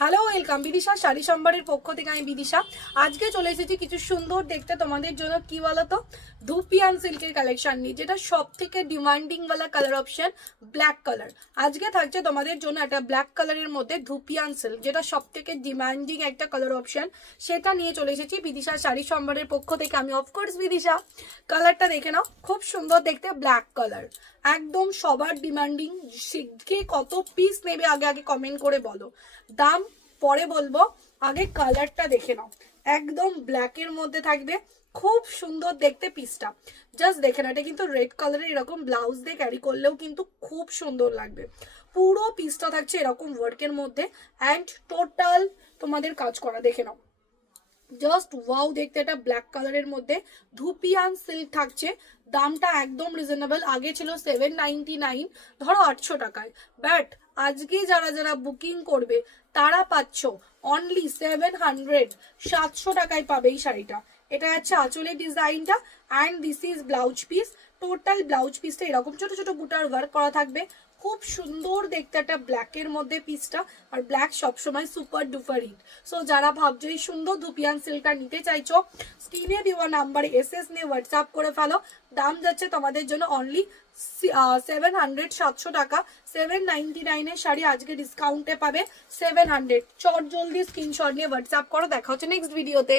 Hello welcome Bidisha sari সম্ভারের পক্ষ থেকে আমি বিদিশা। আজকে চলে এসেছি কিছু সুন্দর দেখতে তোমাদের জন্য, কি বলতো, ধুপিয়ান সিল্কের কালেকশন নিয়ে, যেটা সব থেকে ডিমান্ডিং ওয়ালা কালার অপশন ব্ল্যাক কালার। আজকে থাকছে তোমাদের জন্য একটা ব্ল্যাক কালারের মধ্যে ধুপিয়ান সিল্ক, যেটা সব থেকে ডিমান্ডিং একটা কালার অপশন, সেটা নিয়ে চলে এসেছি বিদিশা শাড়ি সম্ভারের পক্ষ থেকে আমি। অফকোর্স বিদিশা, কালারটা দেখে নাও, খুব সুন্দর দেখতে, ব্ল্যাক কালার, একদম সবার ডিমান্ডিং। কে কত পিস নেবে আগে আগে কমেন্ট করে বলো, দাম পরে বলবো, আগে কালারটা দেখে নাও। একদম ব্ল্যাকের মধ্যে থাকবে, খুব সুন্দর দেখতে পিসটা, জাস্ট দেখে নাও। এটা কিন্তু রেড কালারের এরকম ব্লাউজ দিয়ে ক্যারি করলেও কিন্তু খুব সুন্দর লাগবে। পুরো পিসটা থাকছে এরকম ওয়ার্কের মধ্যে, অ্যান্ড টোটাল তোমাদের কাজ করা, দেখে নাও, জাস্ট ওয়াও দেখতে। এটা ব্ল্যাক কালারের মধ্যে ধুপিয়ান সিল্ক থাকছে, দামটা একদম রিজনেবল। আগে ছিল 799, ধরো 800 টাকায়, বাট আজকে যারা যারা বুকিং করবে তারা পাচ্ছ অনলি 700, 700 টাকায় পাবে এই শাড়িটা। এটা হচ্ছে আঁচলের ডিজাইনটা, and this is blouse piece. Total blouse পিসটা এরকম ছোট ছোট বুটার ওয়ার্ক করা থাকবে, খুব সুন্দর দেখতে একটা ব্ল্যাকের মধ্যে পিসটা। আর ব্ল্যাক সবসময় সুপার ডুপার হিট। সো যারা ভাবছো এই সুন্দর ধুপিয়ান সিল্কটা নিতে চাইছো, স্ক্রিনে দেওয়া নাম্বারে এসএস নিয়ে হোয়াটসঅ্যাপ করে ফেলো। দাম যাচ্ছে তোমাদের জন্য অনলি 700, 700 টাকা। 799 শাড়ি আজকে ডিসকাউন্টে পাবে 700। চট জলদি স্ক্রিনশট নিয়ে হোয়াটসঅ্যাপ করো। দেখা হচ্ছে নেক্সট ভিডিওতে।